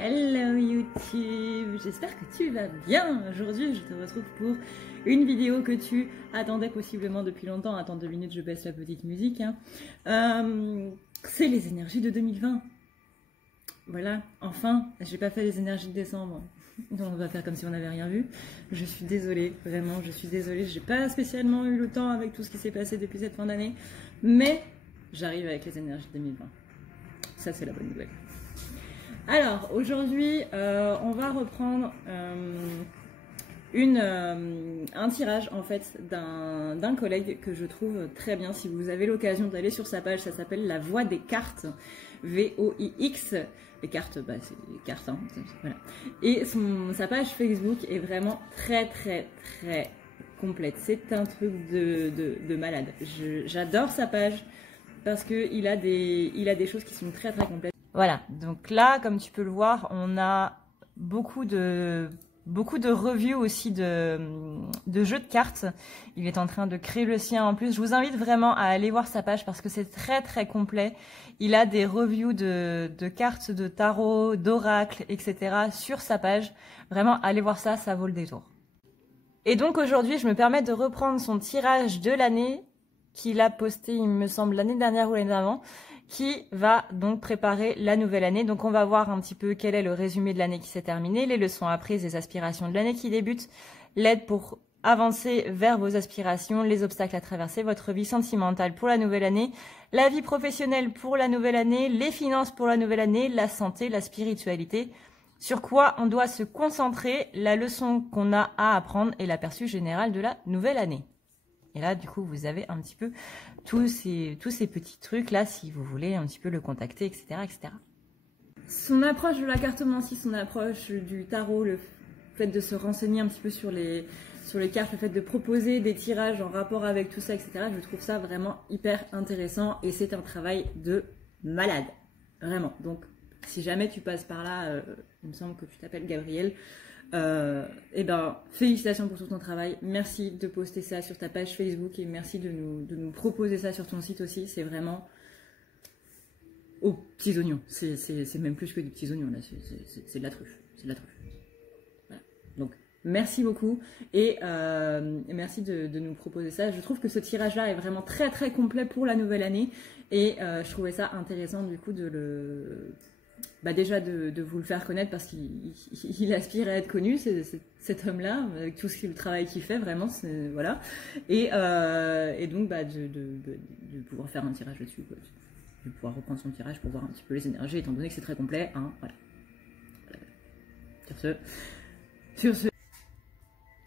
Hello YouTube, j'espère que tu vas bien. Aujourd'hui je te retrouve pour une vidéo que tu attendais possiblement depuis longtemps. Attends 2 minutes, je baisse la petite musique. C'est les énergies de 2020. Voilà, enfin, j'ai pas fait les énergies de décembre. Donc on va faire comme si on n'avait rien vu. Je suis désolée, vraiment, je suis désolée. J'ai pas spécialement eu le temps avec tout ce qui s'est passé depuis cette fin d'année. Mais j'arrive avec les énergies de 2020. Ça c'est la bonne nouvelle. Alors, aujourd'hui, on va reprendre un tirage, en fait, d'un collègue que je trouve très bien. Si vous avez l'occasion d'aller sur sa page, ça s'appelle La Voix des Cartes, V-O-I-X. Les cartes, bah, c'est les cartes, hein, voilà. Et sa page Facebook est vraiment très complète. C'est un truc de malade. J'adore sa page parce qu'il a des choses qui sont très complètes. Voilà, donc là, comme tu peux le voir, on a beaucoup de reviews aussi de jeux de cartes. Il est en train de créer le sien en plus. Je vous invite vraiment à aller voir sa page parce que c'est très complet. Il a des reviews de cartes, de tarot, d'oracle, etc. sur sa page. Vraiment, allez voir ça, ça vaut le détour. Et donc aujourd'hui, je me permets de reprendre son tirage de l'année qu'il a posté, il me semble, l'année dernière ou l'année d'avant, qui va donc préparer la nouvelle année. Donc on va voir un petit peu quel est le résumé de l'année qui s'est terminée, les leçons apprises, les aspirations de l'année qui débute, l'aide pour avancer vers vos aspirations, les obstacles à traverser, votre vie sentimentale pour la nouvelle année, la vie professionnelle pour la nouvelle année, les finances pour la nouvelle année, la santé, la spiritualité, sur quoi on doit se concentrer, la leçon qu'on a à apprendre et l'aperçu général de la nouvelle année. Et là, du coup, vous avez un petit peu tous ces petits trucs-là, si vous voulez un petit peu le contacter, etc., etc. Son approche de la cartomancie, son approche du tarot, le fait de se renseigner un petit peu sur les cartes, le fait de proposer des tirages en rapport avec tout ça, etc., je trouve ça vraiment hyper intéressant et c'est un travail de malade. Vraiment. Donc, si jamais tu passes par là, il me semble que tu t'appelles Gabriel, et ben félicitations pour tout ton travail, merci de poster ça sur ta page Facebook et merci de nous proposer ça sur ton site aussi, c'est vraiment aux petits oignons, c'est même plus que des petits oignons là, c'est de la truffe, voilà. Donc merci beaucoup et merci de nous proposer ça. Je trouve que ce tirage là est vraiment très complet pour la nouvelle année et je trouvais ça intéressant du coup déjà de vous le faire connaître parce qu'il aspire à être connu, cet homme-là, avec tout le travail qu'il fait, vraiment, voilà. Et donc de pouvoir faire un tirage dessus, quoi. De pouvoir reprendre son tirage pour voir un petit peu les énergies, étant donné que c'est très complet, hein, voilà. Sur ce.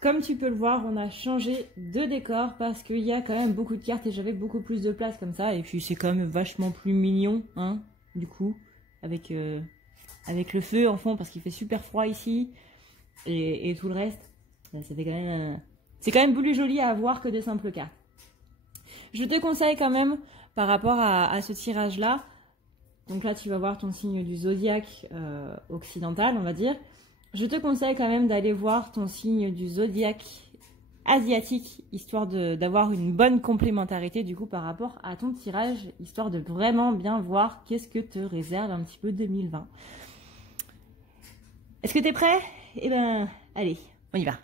Comme tu peux le voir, on a changé de décor parce qu'il y a quand même beaucoup de cartes et j'avais beaucoup plus de place comme ça. Et puis c'est quand même vachement plus mignon, hein, du coup. Avec le feu en fond parce qu'il fait super froid ici et tout le reste, ça fait quand même c'est quand même plus joli à voir que des simples cartes. Je te conseille quand même par rapport à ce tirage là, donc là tu vas voir ton signe du zodiaque occidental, on va dire. Je te conseille quand même d'aller voir ton signe du zodiaque asiatique, histoire d'avoir une bonne complémentarité du coup par rapport à ton tirage, histoire de vraiment bien voir qu'est-ce que te réserve un petit peu 2020. Est-ce que t'es prêt? Eh ben, allez, on y va.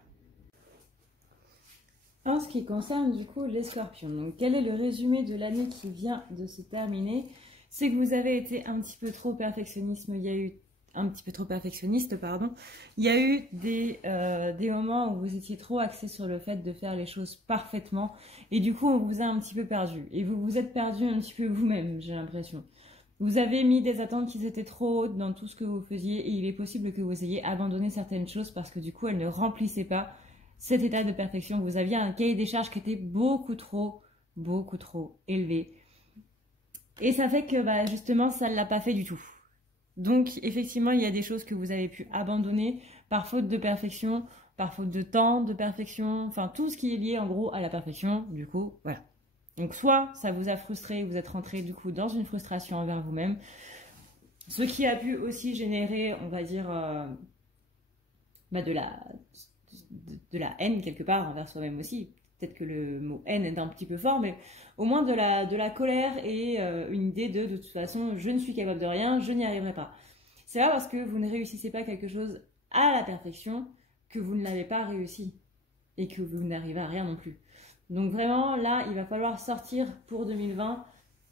En ce qui concerne du coup les scorpions, donc quel est le résumé de l'année qui vient de se terminer? C'est que vous avez été un petit peu trop perfectionniste, il y a eu il y a eu des moments où vous étiez trop axé sur le fait de faire les choses parfaitement et du coup on vous a un petit peu perdu et vous vous êtes perdu un petit peu vous-même, j'ai l'impression. Vous avez mis des attentes qui étaient trop hautes dans tout ce que vous faisiez et il est possible que vous ayez abandonné certaines choses parce que du coup elles ne remplissaient pas cet état de perfection. Vous aviez un cahier des charges qui était beaucoup trop élevé et ça fait que justement ça ne l'a pas fait du tout. Donc, effectivement, il y a des choses que vous avez pu abandonner par faute de perfection, par faute de temps de perfection, enfin, tout ce qui est lié, en gros, à la perfection, du coup, voilà. Donc, soit ça vous a frustré, vous êtes rentré, du coup, dans une frustration envers vous-même, ce qui a pu aussi générer, on va dire, de la haine, quelque part, envers soi-même aussi. Peut-être que le mot haine est un petit peu fort, mais au moins de la colère et une idée de toute façon, je ne suis capable de rien, je n'y arriverai pas. C'est pas parce que vous ne réussissez pas quelque chose à la perfection que vous ne l'avez pas réussi et que vous n'arrivez à rien non plus. Donc vraiment, là, il va falloir sortir pour 2020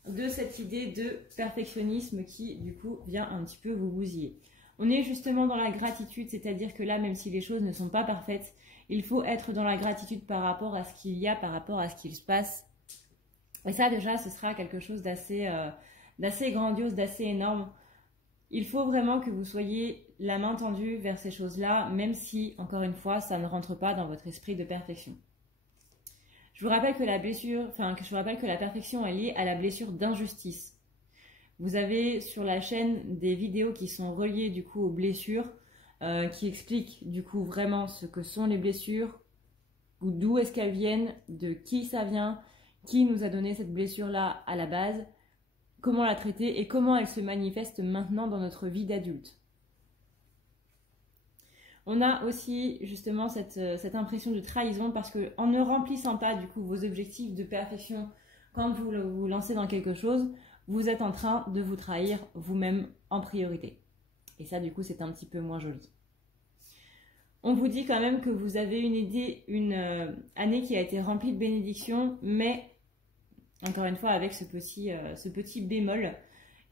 de cette idée de perfectionnisme qui, du coup, vient un petit peu vous bousiller. On est justement dans la gratitude, c'est-à-dire que là, même si les choses ne sont pas parfaites, il faut être dans la gratitude par rapport à ce qu'il y a, par rapport à ce qu'il se passe. Et ça, déjà, ce sera quelque chose d'assez grandiose, d'assez énorme. Il faut vraiment que vous soyez la main tendue vers ces choses-là, même si, encore une fois, ça ne rentre pas dans votre esprit de perfection. Je vous rappelle que la perfection est liée à la blessure d'injustice. Vous avez sur la chaîne des vidéos qui sont reliées du coup aux blessures, qui expliquent du coup vraiment ce que sont les blessures, ou d'où est-ce qu'elles viennent, de qui ça vient, qui nous a donné cette blessure-là à la base, comment la traiter et comment elle se manifeste maintenant dans notre vie d'adulte. On a aussi justement cette impression de trahison parce que en ne remplissant pas du coup vos objectifs de perfection quand vous vous lancez dans quelque chose, vous êtes en train de vous trahir vous-même en priorité. Et ça du coup c'est un petit peu moins joli. On vous dit quand même que vous avez une année qui a été remplie de bénédictions, mais encore une fois avec ce petit bémol,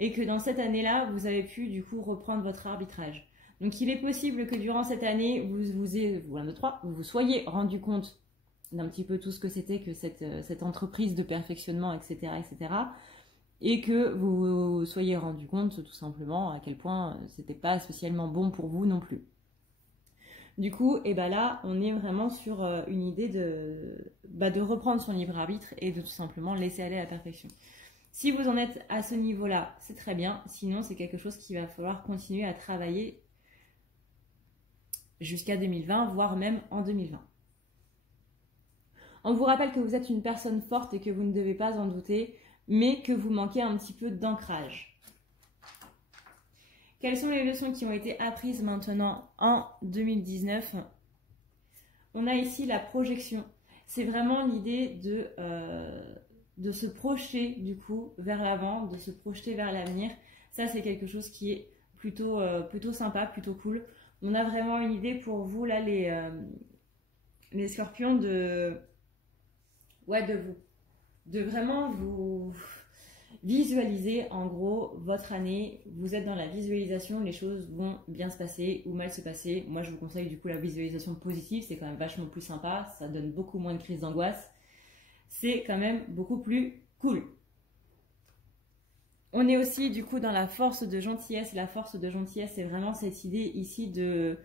et que dans cette année-là, vous avez pu du coup reprendre votre arbitrage. Donc il est possible que durant cette année, vous soyez rendu compte d'un petit peu tout ce que c'était que cette entreprise de perfectionnement, etc., etc., et que vous vous soyez rendu compte tout simplement à quel point c'était pas spécialement bon pour vous non plus. Du coup, et ben là, on est vraiment sur une idée de reprendre son libre arbitre et de tout simplement laisser aller la perfection. Si vous en êtes à ce niveau-là, c'est très bien. Sinon, c'est quelque chose qu'il va falloir continuer à travailler jusqu'à 2020, voire même en 2020. On vous rappelle que vous êtes une personne forte et que vous ne devez pas en douter, mais que vous manquez un petit peu d'ancrage. Quelles sont les leçons qui ont été apprises maintenant en 2019? On a ici la projection. C'est vraiment l'idée de se projeter du coup vers l'avant, de se projeter vers l'avenir. Ça, c'est quelque chose qui est plutôt sympa, plutôt cool. On a vraiment une idée pour vous, là, les scorpions, de vraiment vous visualiser en gros votre année. Vous êtes dans la visualisation, les choses vont bien se passer ou mal se passer. Moi, je vous conseille du coup la visualisation positive, c'est quand même vachement plus sympa, ça donne beaucoup moins de crises d'angoisse. C'est quand même beaucoup plus cool. On est aussi du coup dans la force de gentillesse. La force de gentillesse, c'est vraiment cette idée ici de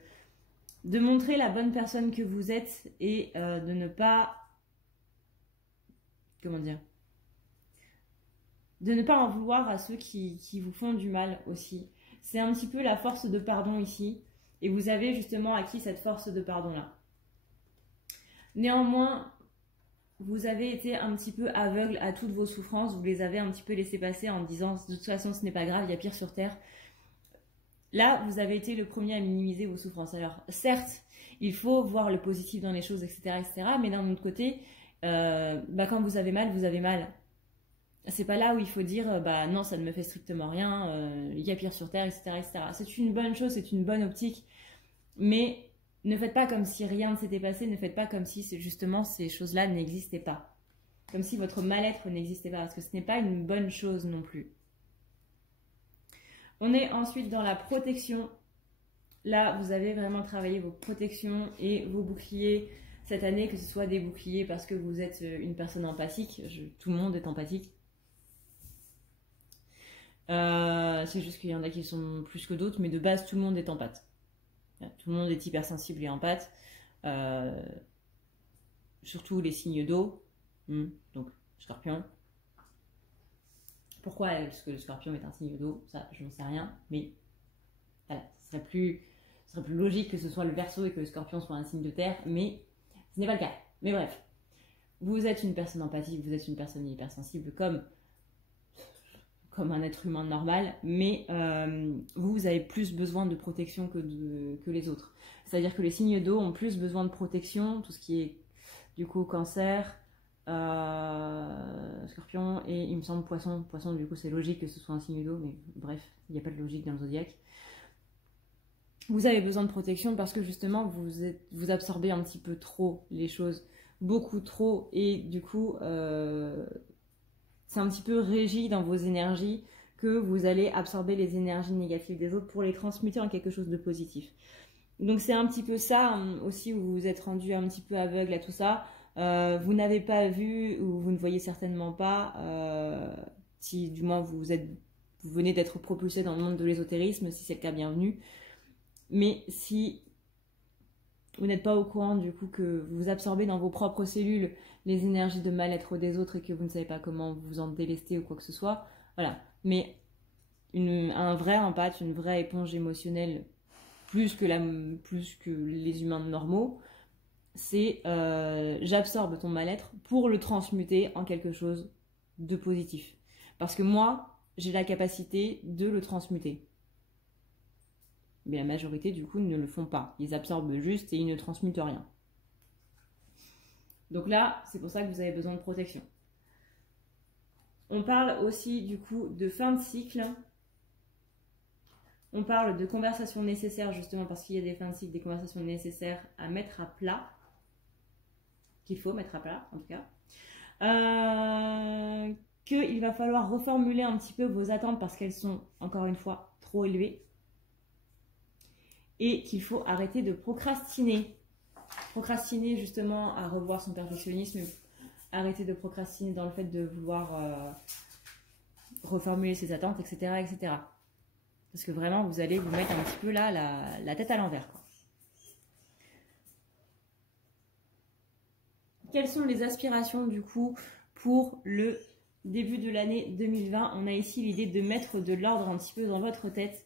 montrer la bonne personne que vous êtes et de ne pas... Comment dire? De ne pas en vouloir à ceux qui vous font du mal aussi. C'est un petit peu la force de pardon ici. Et vous avez justement acquis cette force de pardon-là. Néanmoins, vous avez été un petit peu aveugle à toutes vos souffrances, vous les avez un petit peu laissées passer en disant de toute façon ce n'est pas grave, il y a pire sur terre. Là, vous avez été le premier à minimiser vos souffrances. Alors certes, il faut voir le positif dans les choses, etc., etc., mais d'un autre côté, quand vous avez mal, vous avez mal. C'est pas là où il faut dire non, ça ne me fait strictement rien, il y a pire sur terre, etc., etc. C'est une bonne chose, c'est une bonne optique, mais ne faites pas comme si rien ne s'était passé, ne faites pas comme si justement ces choses-là n'existaient pas. Comme si votre mal-être n'existait pas, parce que ce n'est pas une bonne chose non plus. On est ensuite dans la protection. Là, vous avez vraiment travaillé vos protections et vos boucliers cette année, que ce soit des boucliers parce que vous êtes une personne empathique, tout le monde est empathique. C'est juste qu'il y en a qui sont plus que d'autres, mais de base, tout le monde est empathe. Tout le monde est hypersensible et empathe. Surtout les signes d'eau. Donc, scorpion. Pourquoi est-ce que le scorpion est un signe d'eau? Ça, je n'en sais rien. Mais voilà, ce serait plus logique que ce soit le Verseau et que le scorpion soit un signe de terre. Mais ce n'est pas le cas. Mais bref. Vous êtes une personne empathique, vous êtes une personne hypersensible comme un être humain normal, mais vous avez plus besoin de protection que les autres. C'est-à-dire que les signes d'eau ont plus besoin de protection, tout ce qui est du coup cancer, scorpion et il me semble poisson. Poisson, du coup c'est logique que ce soit un signe d'eau, mais bref, il n'y a pas de logique dans le zodiaque. vous avez besoin de protection parce que justement vous absorbez un petit peu trop les choses, beaucoup trop, et du coup c'est un petit peu régi dans vos énergies que vous allez absorber les énergies négatives des autres pour les transmuter en quelque chose de positif. Donc c'est un petit peu ça aussi où vous vous êtes rendu un petit peu aveugle à tout ça. Vous n'avez pas vu ou vous ne voyez certainement pas, si du moins vous venez d'être propulsé dans le monde de l'ésotérisme, si c'est le cas, bienvenue. Mais si vous n'êtes pas au courant du coup que vous absorbez dans vos propres cellules les énergies de mal-être des autres et que vous ne savez pas comment vous en délester ou quoi que ce soit, voilà. Mais un vrai empathe, une vraie éponge émotionnelle, plus que les humains normaux, c'est j'absorbe ton mal-être pour le transmuter en quelque chose de positif. Parce que moi, j'ai la capacité de le transmuter. Mais la majorité, du coup, ne le font pas. Ils absorbent juste et ils ne transmutent rien. Donc là, c'est pour ça que vous avez besoin de protection. On parle aussi, du coup, de fin de cycle. On parle de conversations nécessaires, justement, parce qu'il y a des fins de cycle, des conversations nécessaires à mettre à plat. Qu'il faut mettre à plat, en tout cas. Qu'il va falloir reformuler un petit peu vos attentes parce qu'elles sont, encore une fois, trop élevées. Et qu'il faut arrêter de procrastiner. Procrastiner justement à revoir son perfectionnisme. Arrêter de procrastiner dans le fait de vouloir reformuler ses attentes, etc., etc. Parce que vraiment, vous allez vous mettre un petit peu là la tête à l'envers. Quelles sont les aspirations du coup pour le début de l'année 2020? On a ici l'idée de mettre de l'ordre un petit peu dans votre tête.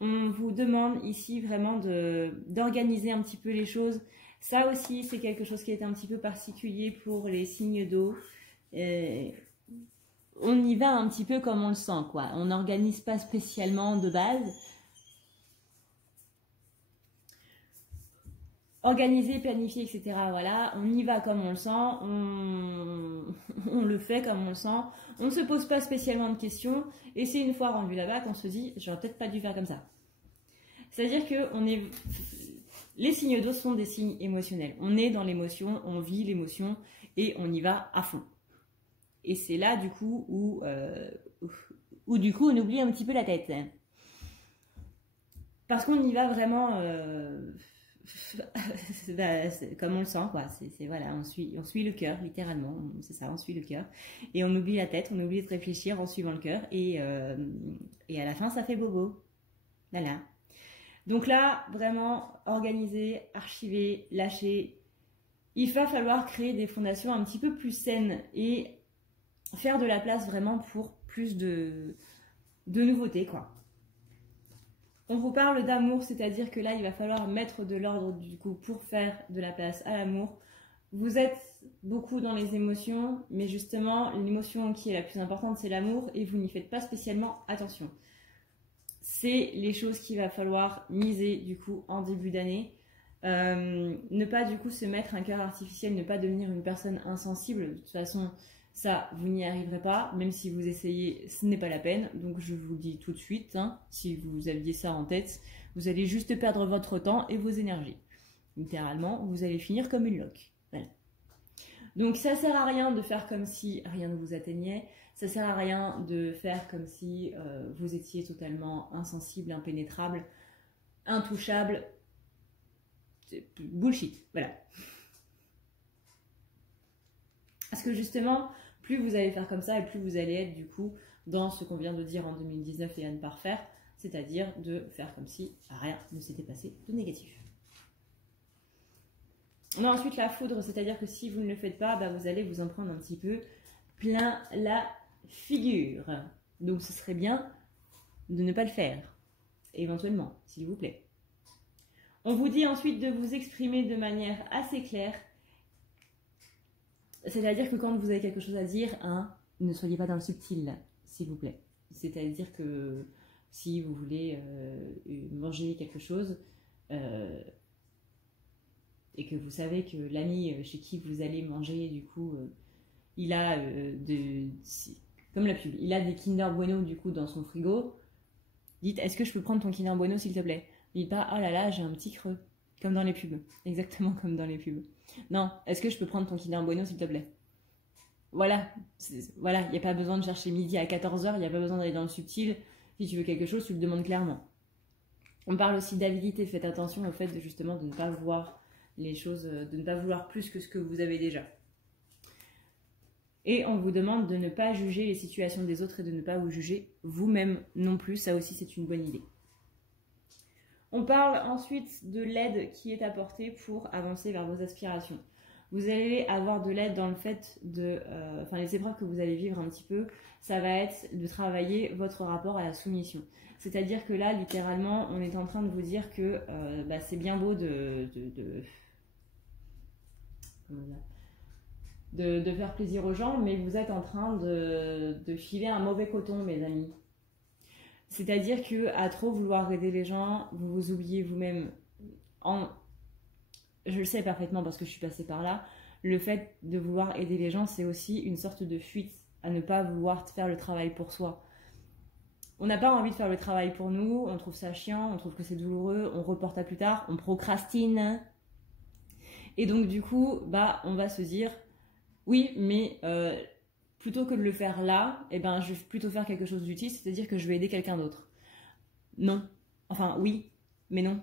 On vous demande ici vraiment d'organiser un petit peu les choses. Ça aussi, c'est quelque chose qui est un petit peu particulier pour les signes d'eau. On y va un petit peu comme on le sent, quoi. On n'organise pas spécialement de base. Organiser, planifier, etc. Voilà, on y va comme on le sent, on le fait comme on le sent. On ne se pose pas spécialement de questions. Et c'est une fois rendu là-bas qu'on se dit, j'aurais peut-être pas dû faire comme ça. C'est-à-dire que les signes d'eau sont des signes émotionnels. On est dans l'émotion, on vit l'émotion et on y va à fond. Et c'est là du coup où du coup on oublie un petit peu la tête. Parce qu'on y va vraiment comme on le sent, quoi. Voilà, on suit le cœur, littéralement. C'est ça, on suit le cœur. Et on oublie la tête, on oublie de réfléchir en suivant le cœur. Et à la fin, ça fait bobo. Voilà. Donc là, vraiment, organiser, archiver, lâcher. Il va falloir créer des fondations un petit peu plus saines et faire de la place vraiment pour plus de nouveautés, quoi. On vous parle d'amour, c'est-à-dire que là, il va falloir mettre de l'ordre du coup pour faire de la place à l'amour. Vous êtes beaucoup dans les émotions, mais justement, l'émotion qui est la plus importante, c'est l'amour, et vous n'y faites pas spécialement attention. C'est les choses qu'il va falloir miser du coup en début d'année. Ne pas du coup se mettre un cœur artificiel, ne pas devenir une personne insensible. De toute façon, ça, vous n'y arriverez pas. Même si vous essayez, ce n'est pas la peine. Donc je vous le dis tout de suite, hein, si vous aviez ça en tête, vous allez juste perdre votre temps et vos énergies. Littéralement, vous allez finir comme une loque. Voilà. Donc ça sert à rien de faire comme si rien ne vous atteignait. Ça sert à rien de faire comme si vous étiez totalement insensible, impénétrable, intouchable. C'est bullshit, voilà. Parce que justement, plus vous allez faire comme ça et plus vous allez être du coup dans ce qu'on vient de dire en 2019 et à ne pas refaire, c'est-à-dire de faire comme si rien ne s'était passé de négatif. On a ensuite la foudre, c'est-à-dire que si vous ne le faites pas, bah, vous allez vous en prendre un petit peu plein la figure. Donc ce serait bien de ne pas le faire, éventuellement, s'il vous plaît. On vous dit ensuite de vous exprimer de manière assez claire. C'est-à-dire que quand vous avez quelque chose à dire, hein, ne soyez pas dans le subtil, s'il vous plaît. C'est-à-dire que si vous voulez manger quelque chose et que vous savez que l'ami chez qui vous allez manger, du coup, il a comme la pub, il a des Kinder Bueno du coup dans son frigo. Dites, est-ce que je peux prendre ton Kinder Bueno s'il te plaît? Dites pas, oh là là, j'ai un petit creux. Comme dans les pubs. Exactement comme dans les pubs. Non, est-ce que je peux prendre ton Kinder Bueno, s'il te plaît? Voilà, voilà, il n'y a pas besoin de chercher midi à 14h, il n'y a pas besoin d'aller dans le subtil. Si tu veux quelque chose, tu le demandes clairement. On parle aussi d'avidité, faites attention au fait de justement de ne pas vouloir les choses, de ne pas vouloir plus que ce que vous avez déjà. Et on vous demande de ne pas juger les situations des autres et de ne pas vous juger vous-même non plus, ça aussi c'est une bonne idée. On parle ensuite de l'aide qui est apportée pour avancer vers vos aspirations. Vous allez avoir de l'aide dans le fait de... les épreuves que vous allez vivre un petit peu, ça va être de travailler votre rapport à la soumission. C'est-à-dire que là, littéralement, on est en train de vous dire que c'est bien beau de faire plaisir aux gens, mais vous êtes en train de filer un mauvais coton, mes amis. C'est-à-dire que à trop vouloir aider les gens, vous vous oubliez vous-même. Je le sais parfaitement parce que je suis passée par là. Le fait de vouloir aider les gens, c'est aussi une sorte de fuite à ne pas vouloir faire le travail pour soi. On n'a pas envie de faire le travail pour nous, on trouve ça chiant, on trouve que c'est douloureux, on reporte à plus tard, on procrastine. Et donc du coup, on va se dire, oui, mais plutôt que de le faire là, je vais plutôt faire quelque chose d'utile, c'est-à-dire que je vais aider quelqu'un d'autre. Non. Enfin, oui, mais non.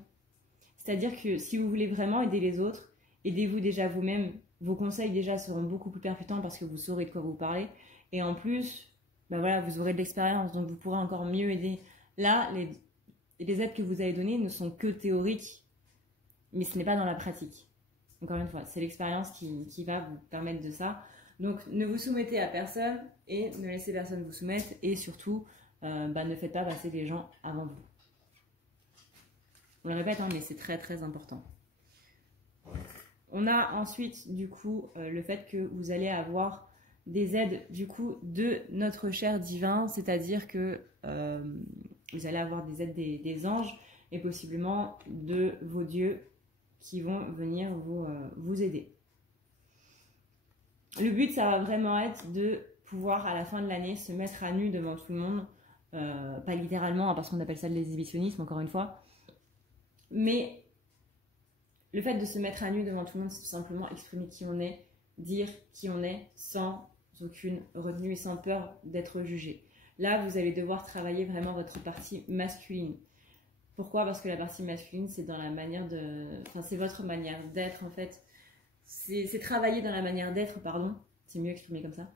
C'est-à-dire que si vous voulez vraiment aider les autres, aidez-vous déjà vous-même. Vos conseils déjà seront beaucoup plus percutants parce que vous saurez de quoi vous parlez. Et en plus, vous aurez de l'expérience, donc vous pourrez encore mieux aider. Là, les aides que vous avez données ne sont que théoriques, mais ce n'est pas dans la pratique. Encore une fois, c'est l'expérience qui va vous permettre de ça. Donc, ne vous soumettez à personne et ne laissez personne vous soumettre. Et surtout, ne faites pas passer les gens avant vous. On le répète, mais c'est très très important. On a ensuite, du coup, le fait que vous allez avoir des aides, du coup, de notre cher divin, c'est-à-dire que vous allez avoir des aides des anges et possiblement de vos dieux qui vont venir vous aider. Le but, ça va vraiment être de pouvoir, à la fin de l'année, se mettre à nu devant tout le monde. Pas littéralement, parce qu'on appelle ça de l'exhibitionnisme, encore une fois. Mais le fait de se mettre à nu devant tout le monde, c'est tout simplement exprimer qui on est, dire qui on est, sans aucune retenue et sans peur d'être jugé. Là, vous allez devoir travailler vraiment votre partie masculine. Pourquoi? Parce que la partie masculine, c'est dans la manière de... c'est votre manière d'être, en fait. C'est travailler dans la manière d'être, pardon. C'est mieux exprimé comme ça.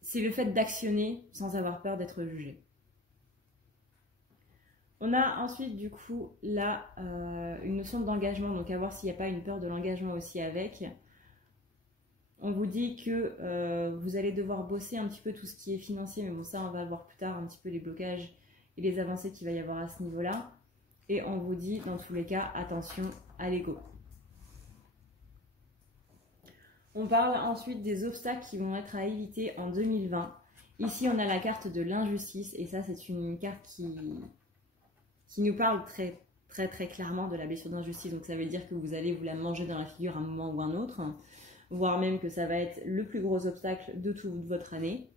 C'est le fait d'actionner sans avoir peur d'être jugé. On a ensuite, du coup, là, une notion d'engagement. Donc, à voir s'il n'y a pas une peur de l'engagement aussi avec. On vous dit que vous allez devoir bosser un petit peu tout ce qui est financier. Mais bon, ça, on va voir plus tard un petit peu les blocages et les avancées qu'il va y avoir à ce niveau-là. Et on vous dit, dans tous les cas, attention à l'ego. On parle ensuite des obstacles qui vont être à éviter en 2020. Ici, on a la carte de l'injustice. Et ça, c'est une carte qui nous parle très, très, très clairement de la blessure d'injustice. Donc, ça veut dire que vous allez vous la manger dans la figure à un moment ou un autre. Voire même que ça va être le plus gros obstacle de toute votre année.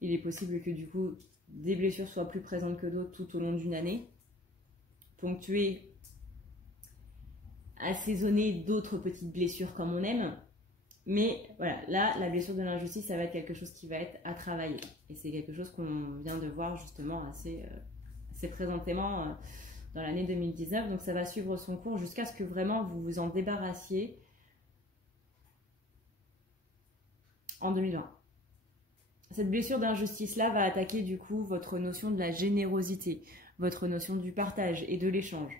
Il est possible que, du coup, des blessures soient plus présentes que d'autres tout au long d'une année. Ponctuées, assaisonnées d'autres petites blessures comme on aime. Mais voilà, là, la blessure de l'injustice, ça va être quelque chose qui va être à travailler. Et c'est quelque chose qu'on vient de voir justement assez présentément dans l'année 2019. Donc ça va suivre son cours jusqu'à ce que vraiment vous vous en débarrassiez en 2020. Cette blessure d'injustice-là va attaquer du coup votre notion de la générosité, votre notion du partage et de l'échange.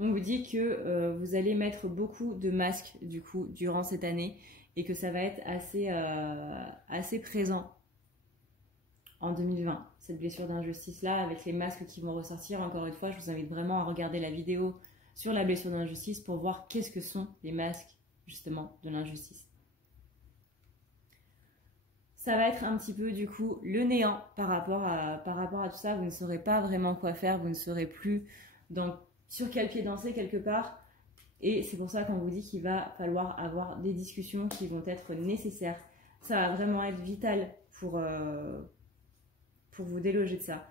On vous dit que vous allez mettre beaucoup de masques du coup durant cette année et que ça va être assez présent en 2020, cette blessure d'injustice-là, avec les masques qui vont ressortir. Encore une fois, je vous invite vraiment à regarder la vidéo sur la blessure d'injustice pour voir qu'est-ce que sont les masques justement de l'injustice. Ça va être un petit peu du coup le néant par rapport à tout ça. Vous ne saurez pas vraiment quoi faire, vous ne saurez plus sur quel pied danser quelque part. Et c'est pour ça qu'on vous dit qu'il va falloir avoir des discussions qui vont être nécessaires. Ça va vraiment être vital pour vous déloger de ça.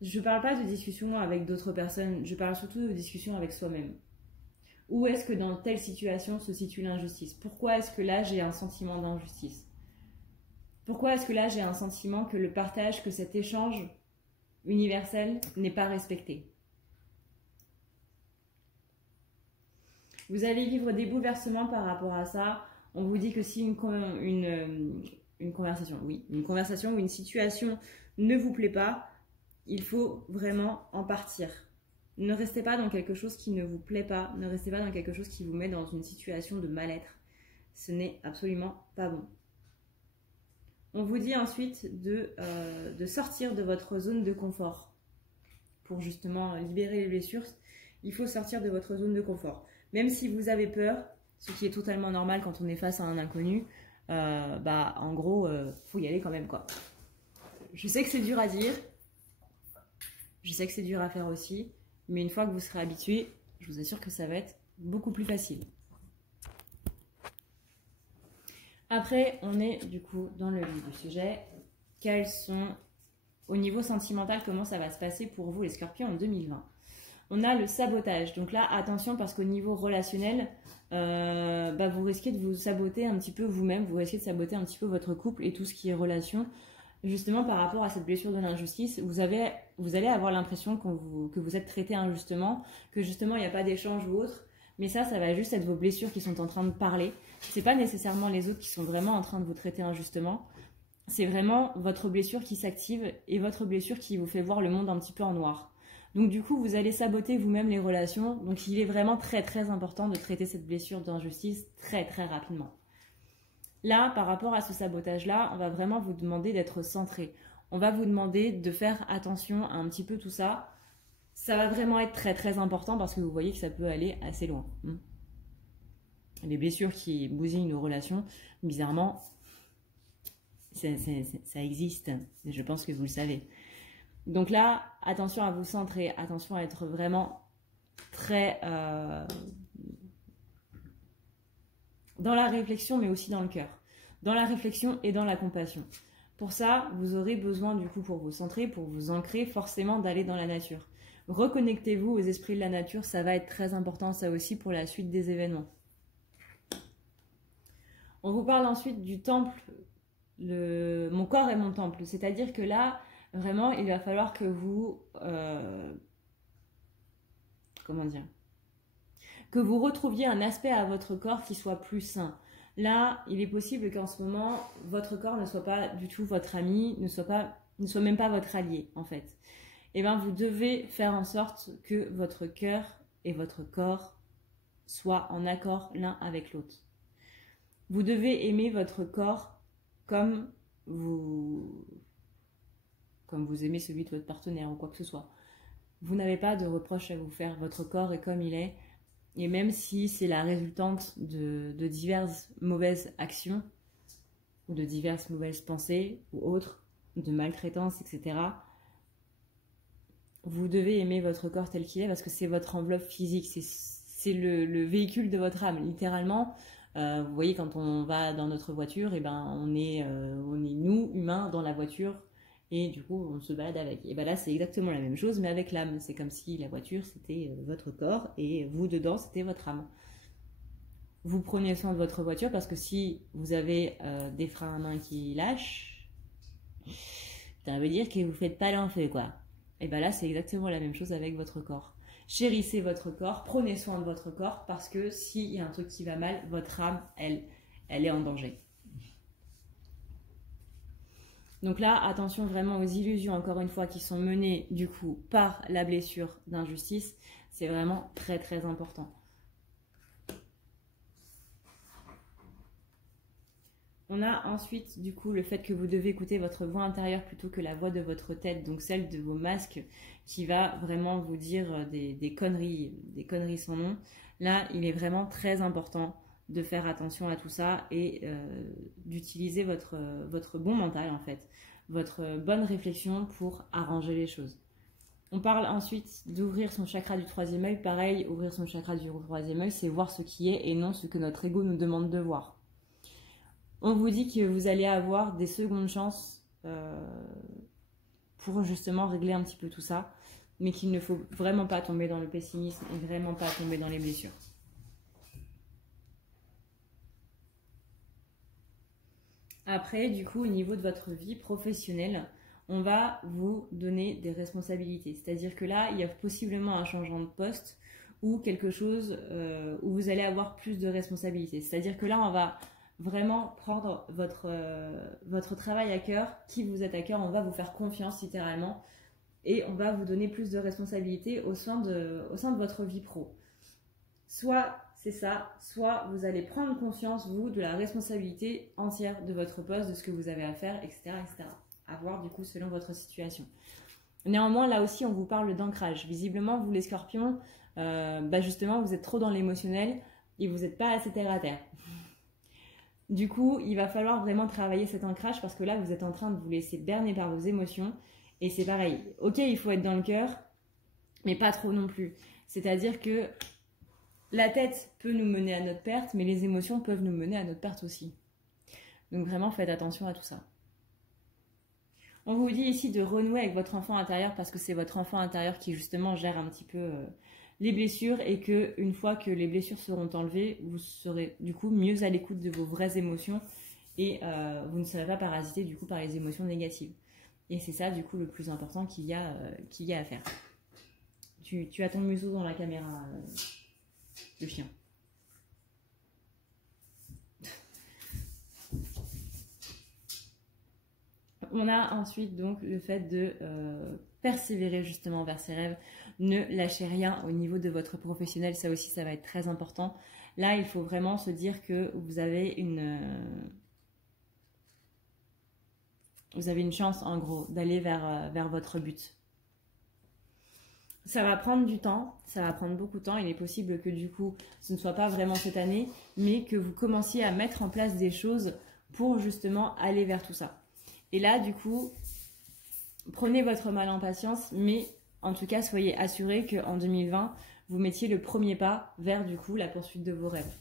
Je parle pas de discussion avec d'autres personnes, je parle surtout de discussion avec soi-même. Où est-ce que dans telle situation se situe l'injustice? Pourquoi est-ce que là j'ai un sentiment d'injustice? Pourquoi est-ce que là j'ai un sentiment que le partage, que cet échange universel n'est pas respecté? Vous allez vivre des bouleversements par rapport à ça. On vous dit que si une conversation, oui, une conversation ou une situation ne vous plaît pas, il faut vraiment en partir. Ne restez pas dans quelque chose qui ne vous plaît pas, ne restez pas dans quelque chose qui vous met dans une situation de mal-être. Ce n'est absolument pas bon. On vous dit ensuite de sortir de votre zone de confort. Pour justement libérer les blessures, il faut sortir de votre zone de confort. Même si vous avez peur, ce qui est totalement normal quand on est face à un inconnu, en gros, faut y aller quand même, quoi. Je sais que c'est dur à dire, je sais que c'est dur à faire aussi, mais une fois que vous serez habitué, je vous assure que ça va être beaucoup plus facile. Après, on est du coup dans le vif du sujet. Quels sont, au niveau sentimental, comment ça va se passer pour vous les scorpions en 2020? On a le sabotage. Donc là, attention parce qu'au niveau relationnel, vous risquez de vous saboter un petit peu vous-même, vous risquez de saboter un petit peu votre couple et tout ce qui est relation. Justement, par rapport à cette blessure de l'injustice, vous allez avoir l'impression que vous êtes traité injustement, que justement il n'y a pas d'échange ou autre. Mais ça va juste être vos blessures qui sont en train de parler. C'est pas nécessairement les autres qui sont vraiment en train de vous traiter injustement. C'est vraiment votre blessure qui s'active et votre blessure qui vous fait voir le monde un petit peu en noir. Donc du coup, vous allez saboter vous-même les relations. Donc il est vraiment très très important de traiter cette blessure d'injustice très très rapidement. Là, par rapport à ce sabotage-là, on va vraiment vous demander d'être centré. On va vous demander de faire attention à un petit peu tout ça. Ça va vraiment être très très important parce que vous voyez que ça peut aller assez loin. Les blessures qui bousillent nos relations, bizarrement, ça existe. Je pense que vous le savez. Donc là, attention à vous centrer, attention à être vraiment très dans la réflexion, mais aussi dans le cœur. Dans la réflexion et dans la compassion. Pour ça, vous aurez besoin, du coup, pour vous centrer, pour vous ancrer, forcément d'aller dans la nature. Reconnectez-vous aux esprits de la nature, ça va être très important, ça aussi, pour la suite des événements. On vous parle ensuite du temple, mon corps est mon temple. C'est-à-dire que là, vraiment, il va falloir que vous... que vous retrouviez un aspect à votre corps qui soit plus sain. Là, il est possible qu'en ce moment, votre corps ne soit pas du tout votre ami, ne soit même pas votre allié, en fait. Eh bien, vous devez faire en sorte que votre cœur et votre corps soient en accord l'un avec l'autre. Vous devez aimer votre corps comme vous aimez celui de votre partenaire ou quoi que ce soit. Vous n'avez pas de reproche à vous faire, votre corps est comme il est. Et même si c'est la résultante de diverses mauvaises actions, ou de diverses mauvaises pensées, ou autres, de maltraitance, etc., vous devez aimer votre corps tel qu'il est parce que c'est votre enveloppe physique, c'est le véhicule de votre âme. Littéralement, vous voyez, quand on va dans notre voiture, on est nous, humains, dans la voiture, et du coup, on se balade avec. Et là, c'est exactement la même chose, mais avec l'âme. C'est comme si la voiture, c'était votre corps, et vous, dedans, c'était votre âme. Vous prenez soin de votre voiture, parce que si vous avez des freins à main qui lâchent, ça veut dire que vous ne faites pas l'enfeu, quoi. Et là, c'est exactement la même chose avec votre corps. Chérissez votre corps, prenez soin de votre corps, parce que s'il y a un truc qui va mal, votre âme, elle est en danger. Donc là, attention vraiment aux illusions, encore une fois, qui sont menées du coup par la blessure d'injustice. C'est vraiment très très important. On a ensuite du coup le fait que vous devez écouter votre voix intérieure plutôt que la voix de votre tête, donc celle de vos masques qui va vraiment vous dire des conneries sans nom. Là, il est vraiment très important de faire attention à tout ça et d'utiliser votre bon mental en fait, votre bonne réflexion pour arranger les choses. On parle ensuite d'ouvrir son chakra du troisième œil. Pareil, ouvrir son chakra du troisième œil, c'est voir ce qui est et non ce que notre ego nous demande de voir. On vous dit que vous allez avoir des secondes chances pour justement régler un petit peu tout ça, mais qu'il ne faut vraiment pas tomber dans le pessimisme et vraiment pas tomber dans les blessures. Après, du coup, au niveau de votre vie professionnelle, on va vous donner des responsabilités. C'est-à-dire que là, il y a possiblement un changement de poste ou quelque chose où vous allez avoir plus de responsabilités. C'est-à-dire que là, on va vraiment prendre votre travail à cœur, qui vous êtes à cœur, on va vous faire confiance littéralement et on va vous donner plus de responsabilités au sein de votre vie pro. Soit c'est ça, soit vous allez prendre conscience, vous, de la responsabilité entière de votre poste, de ce que vous avez à faire, etc. etc. À voir du coup selon votre situation. Néanmoins, là aussi, on vous parle d'ancrage. Visiblement, vous les scorpions, justement, vous êtes trop dans l'émotionnel et vous n'êtes pas assez terre à terre. Du coup, il va falloir vraiment travailler cet ancrage parce que là, vous êtes en train de vous laisser berner par vos émotions. Et c'est pareil. Ok, il faut être dans le cœur, mais pas trop non plus. C'est-à-dire que la tête peut nous mener à notre perte, mais les émotions peuvent nous mener à notre perte aussi. Donc vraiment, faites attention à tout ça. On vous dit ici de renouer avec votre enfant intérieur parce que c'est votre enfant intérieur qui justement gère un petit peu les blessures et que une fois que les blessures seront enlevées, vous serez du coup mieux à l'écoute de vos vraies émotions et vous ne serez pas parasité du coup par les émotions négatives. Et c'est ça du coup le plus important qu'il y a à faire. Tu as ton museau dans la caméra, le chien. On a ensuite donc le fait de persévérer justement vers ses rêves. Ne lâchez rien au niveau de votre professionnel, ça aussi ça va être très important. Là il faut vraiment se dire que vous avez une chance en gros d'aller vers votre but. Ça va prendre du temps, ça va prendre beaucoup de temps. Il est possible que du coup ce ne soit pas vraiment cette année, mais que vous commenciez à mettre en place des choses pour justement aller vers tout ça. Et là, du coup, prenez votre mal en patience, mais en tout cas, soyez assurés qu'en 2020, vous mettiez le premier pas vers, du coup, la poursuite de vos rêves.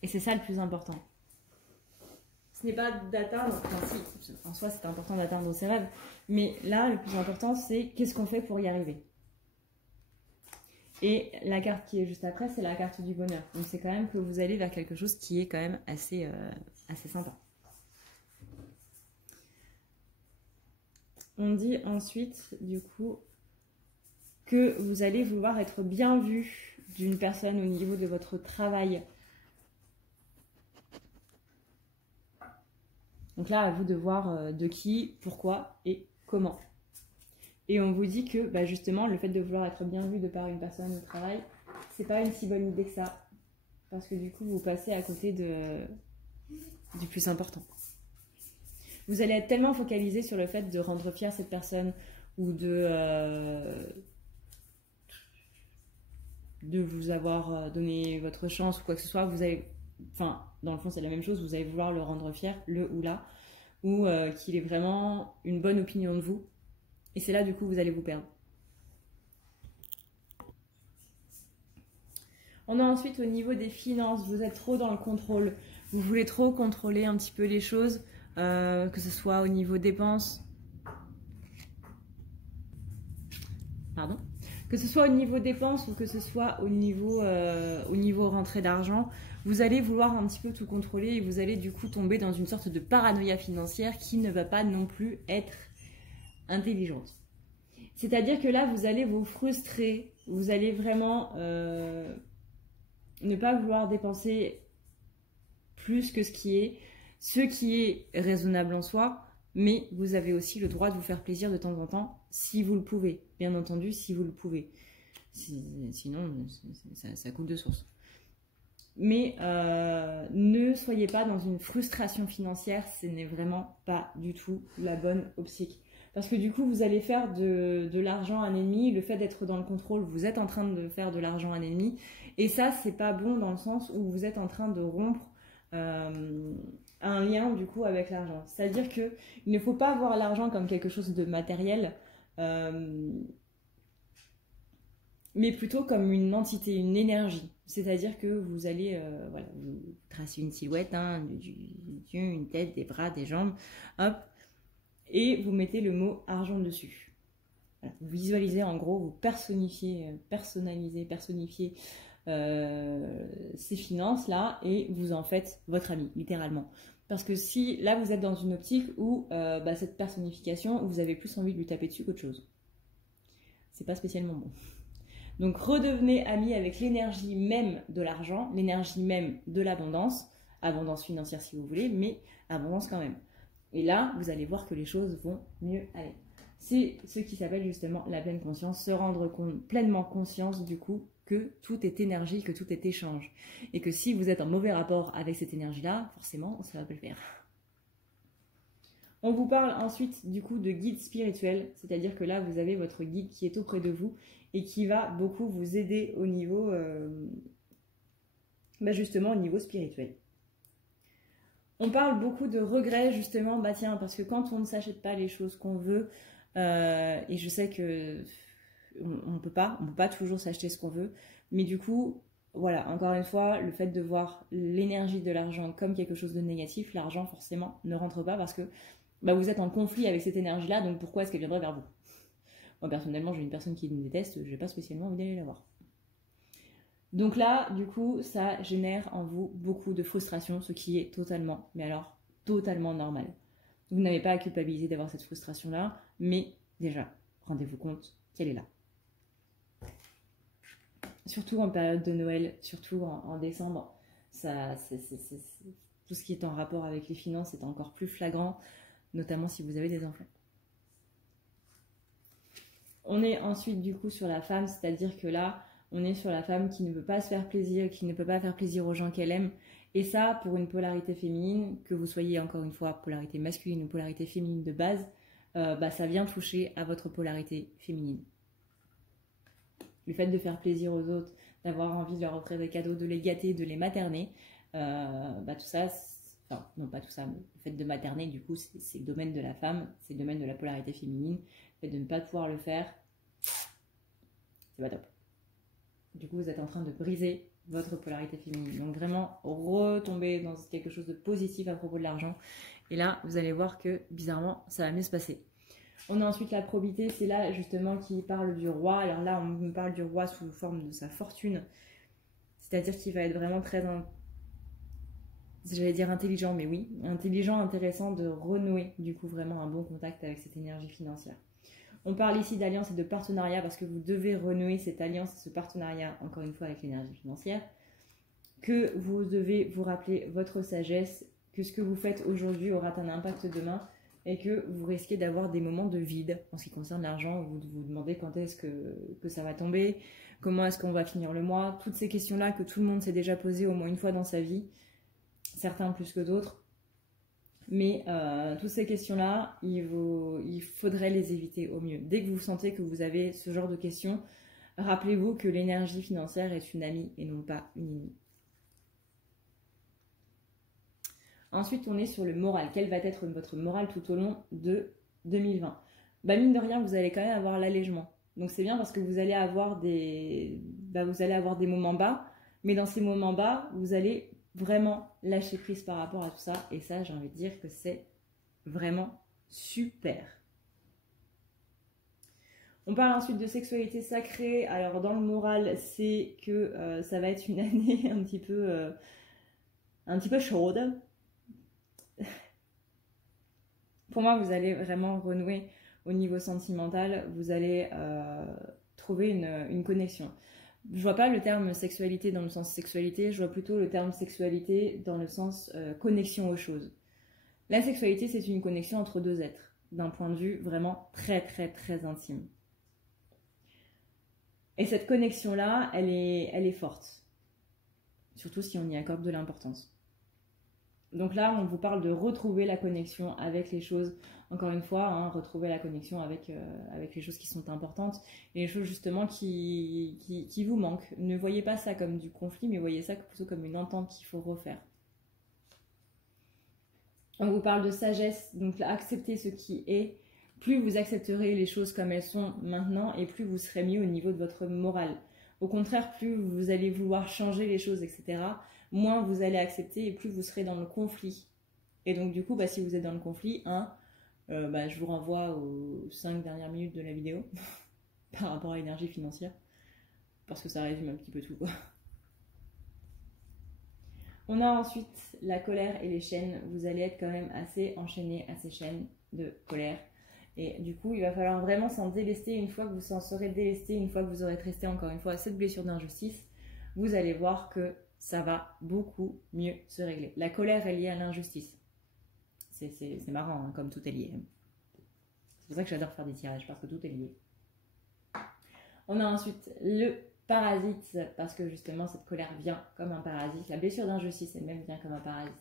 Et c'est ça le plus important. Ce n'est pas d'atteindre, enfin si, en soi, c'est important d'atteindre ses rêves, mais là, le plus important, c'est qu'est-ce qu'on fait pour y arriver. Et la carte qui est juste après, c'est la carte du bonheur. Donc c'est quand même que vous allez vers quelque chose qui est quand même assez sympa. On dit ensuite, du coup, que vous allez vouloir être bien vu d'une personne au niveau de votre travail. Donc là, à vous de voir de qui, pourquoi et comment. Et on vous dit que justement, le fait de vouloir être bien vu de par une personne au travail, c'est pas une si bonne idée que ça. Parce que du coup, vous passez à côté du plus important. Vous allez être tellement focalisé sur le fait de rendre fière cette personne ou de vous avoir donné votre chance ou quoi que ce soit. Vous allez, enfin, dans le fond, c'est la même chose. Vous allez vouloir le rendre fier, le ou la, ou qu'il ait vraiment une bonne opinion de vous. Et c'est là, du coup, vous allez vous perdre. On a ensuite au niveau des finances. Vous êtes trop dans le contrôle. Vous voulez trop contrôler un petit peu les choses. Que ce soit au niveau dépenses, que ce soit au niveau dépenses ou que ce soit au niveau rentrée d'argent, vous allez vouloir un petit peu tout contrôler et vous allez du coup tomber dans une sorte de paranoïa financière qui ne va pas non plus être intelligente. C'est-à-dire que là, vous allez vous frustrer, vous allez vraiment ne pas vouloir dépenser plus que ce qui est raisonnable en soi, mais vous avez aussi le droit de vous faire plaisir de temps en temps, si vous le pouvez. Bien entendu, si vous le pouvez. Sinon, ça coule de source. Mais ne soyez pas dans une frustration financière, ce n'est vraiment pas du tout la bonne optique. Parce que du coup, vous allez faire de l'argent un ennemi. Le fait d'être dans le contrôle, vous êtes en train de faire de l'argent un ennemi. Et ça, c'est pas bon dans le sens où vous êtes en train de rompre un lien du coup avec l'argent. C'est-à-dire que il ne faut pas voir l'argent comme quelque chose de matériel, mais plutôt comme une entité, une énergie. C'est-à-dire que vous allez vous tracez une silhouette, une tête, des bras, des jambes, hop, et vous mettez le mot argent dessus. Voilà. Vous visualisez en gros, vous personnifiez ces finances-là et vous en faites votre ami, littéralement. Parce que si là vous êtes dans une optique où cette personnification, vous avez plus envie de lui taper dessus qu'autre chose. C'est pas spécialement bon. Donc redevenez ami avec l'énergie même de l'argent, l'énergie même de l'abondance, abondance financière si vous voulez, mais abondance quand même. Et là, vous allez voir que les choses vont mieux aller. C'est ce qui s'appelle justement la pleine conscience, se rendre compte, pleinement conscience du coup que tout est énergie, que tout est échange. Et que si vous êtes en mauvais rapport avec cette énergie-là, forcément, ça va pas le faire. On vous parle ensuite du coup de guide spirituel, c'est-à-dire que là, vous avez votre guide qui est auprès de vous et qui va beaucoup vous aider au niveau, justement au niveau spirituel. On parle beaucoup de regrets justement, parce que quand on ne s'achète pas les choses qu'on veut, et je sais que on peut pas toujours s'acheter ce qu'on veut, mais du coup, voilà, encore une fois, le fait de voir l'énergie de l'argent comme quelque chose de négatif, l'argent forcément ne rentre pas parce que vous êtes en conflit avec cette énergie-là, donc pourquoi est-ce qu'elle viendrait vers vous? Moi personnellement, j'ai une personne qui me déteste, j'ai pas spécialement envie d'aller la voir. Donc là, du coup, ça génère en vous beaucoup de frustration, ce qui est totalement, mais alors totalement normal. Vous n'avez pas à culpabiliser d'avoir cette frustration-là, mais déjà, rendez-vous compte qu'elle est là. Surtout en période de Noël, surtout en décembre, tout ce qui est en rapport avec les finances est encore plus flagrant, notamment si vous avez des enfants. On est ensuite du coup sur la femme, c'est-à-dire que là, on est sur la femme qui ne peut pas se faire plaisir, qui ne peut pas faire plaisir aux gens qu'elle aime. Et ça, pour une polarité féminine, que vous soyez encore une fois polarité masculine ou polarité féminine de base, ça vient toucher à votre polarité féminine. Le fait de faire plaisir aux autres, d'avoir envie de leur offrir des cadeaux, de les gâter, de les materner, tout ça, enfin non pas tout ça, mais le fait de materner, du coup, c'est le domaine de la femme, c'est le domaine de la polarité féminine. Le fait de ne pas pouvoir le faire, c'est pas top. Du coup, vous êtes en train de briser votre polarité féminine. Donc vraiment, retomber dans quelque chose de positif à propos de l'argent. Et là, vous allez voir que, bizarrement, ça va mieux se passer. On a ensuite la probité, c'est là justement qui parle du roi. Alors là, on nous parle du roi sous forme de sa fortune. C'est-à-dire qu'il va être vraiment très, j'allais dire intelligent, mais oui, intelligent, intéressant de renouer du coup vraiment un bon contact avec cette énergie financière. On parle ici d'alliance et de partenariat parce que vous devez renouer cette alliance, ce partenariat, encore une fois, avec l'énergie financière, que vous devez vous rappeler votre sagesse, que ce que vous faites aujourd'hui aura un impact demain et que vous risquez d'avoir des moments de vide en ce qui concerne l'argent, où vous vous demandez quand est-ce que ça va tomber, comment est-ce qu'on va finir le mois, toutes ces questions-là que tout le monde s'est déjà posées au moins une fois dans sa vie, certains plus que d'autres. Mais toutes ces questions-là, il faudrait les éviter au mieux. Dès que vous sentez que vous avez ce genre de questions, rappelez-vous que l'énergie financière est une amie et non pas une ennemie. Ensuite, on est sur le moral. Quel va être votre moral tout au long de 2020? Mine de rien, vous allez quand même avoir l'allègement. Donc c'est bien parce que vous allez avoir des moments bas, mais dans ces moments bas, vous allez vraiment lâcher prise par rapport à tout ça. Et ça, j'ai envie de dire que c'est vraiment super. On parle ensuite de sexualité sacrée. Alors dans le moral, c'est que ça va être une année un petit peu chaude. Pour moi, vous allez vraiment renouer au niveau sentimental. Vous allez trouver une connexion. Je vois pas le terme sexualité dans le sens sexualité, je vois plutôt le terme sexualité dans le sens connexion aux choses. La sexualité, c'est une connexion entre deux êtres, d'un point de vue vraiment très très très intime. Et cette connexion-là, elle est forte. Surtout si on y accorde de l'importance. Donc là, on vous parle de retrouver la connexion avec les choses. Encore une fois, retrouver la connexion avec les choses qui sont importantes et les choses justement qui vous manquent. Ne voyez pas ça comme du conflit, mais voyez ça plutôt comme une entente qu'il faut refaire. On vous parle de sagesse, donc là, acceptez ce qui est. Plus vous accepterez les choses comme elles sont maintenant et plus vous serez mieux au niveau de votre morale. Au contraire, plus vous allez vouloir changer les choses, etc., moins vous allez accepter et plus vous serez dans le conflit. Et donc du coup, si vous êtes dans le conflit, je vous renvoie aux 5 dernières minutes de la vidéo par rapport à l'énergie financière, parce que ça résume un petit peu tout, quoi. On a ensuite la colère et les chaînes. Vous allez être quand même assez enchaîné à ces chaînes de colère. Et du coup, il va falloir vraiment s'en délester. Une fois que vous s'en serez délesté, une fois que vous aurez resté encore une fois à cette blessure d'injustice, vous allez voir que ça va beaucoup mieux se régler. La colère est liée à l'injustice. C'est marrant, hein, comme tout est lié. C'est pour ça que j'adore faire des tirages, parce que tout est lié. On a ensuite le parasite, parce que justement cette colère vient comme un parasite. La blessure d'injustice elle-même vient comme un parasite.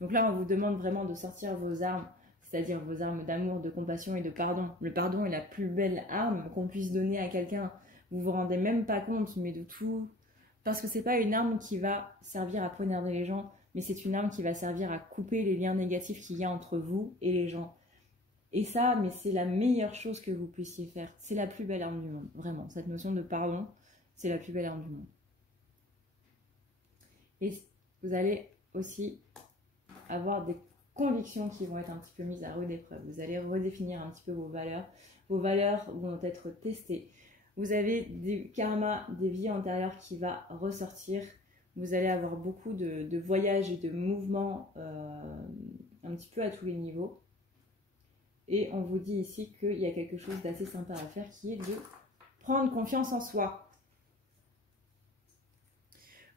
Donc là, on vous demande vraiment de sortir vos armes, c'est-à-dire vos armes d'amour, de compassion et de pardon. Le pardon est la plus belle arme qu'on puisse donner à quelqu'un. Vous vous rendez même pas compte, mais de tout. Parce que c'est pas une arme qui va servir à poignarder les gens, mais c'est une arme qui va servir à couper les liens négatifs qu'il y a entre vous et les gens. Et ça, mais c'est la meilleure chose que vous puissiez faire. C'est la plus belle arme du monde, vraiment. Cette notion de pardon, c'est la plus belle arme du monde. Et vous allez aussi avoir des convictions qui vont être un petit peu mises à rude épreuve. Vous allez redéfinir un petit peu vos valeurs. Vos valeurs vont être testées. Vous avez des karmas, des vies antérieures qui vont ressortir. Vous allez avoir beaucoup de voyages et de mouvements un petit peu à tous les niveaux. Et on vous dit ici qu'il y a quelque chose d'assez sympa à faire qui est de prendre confiance en soi.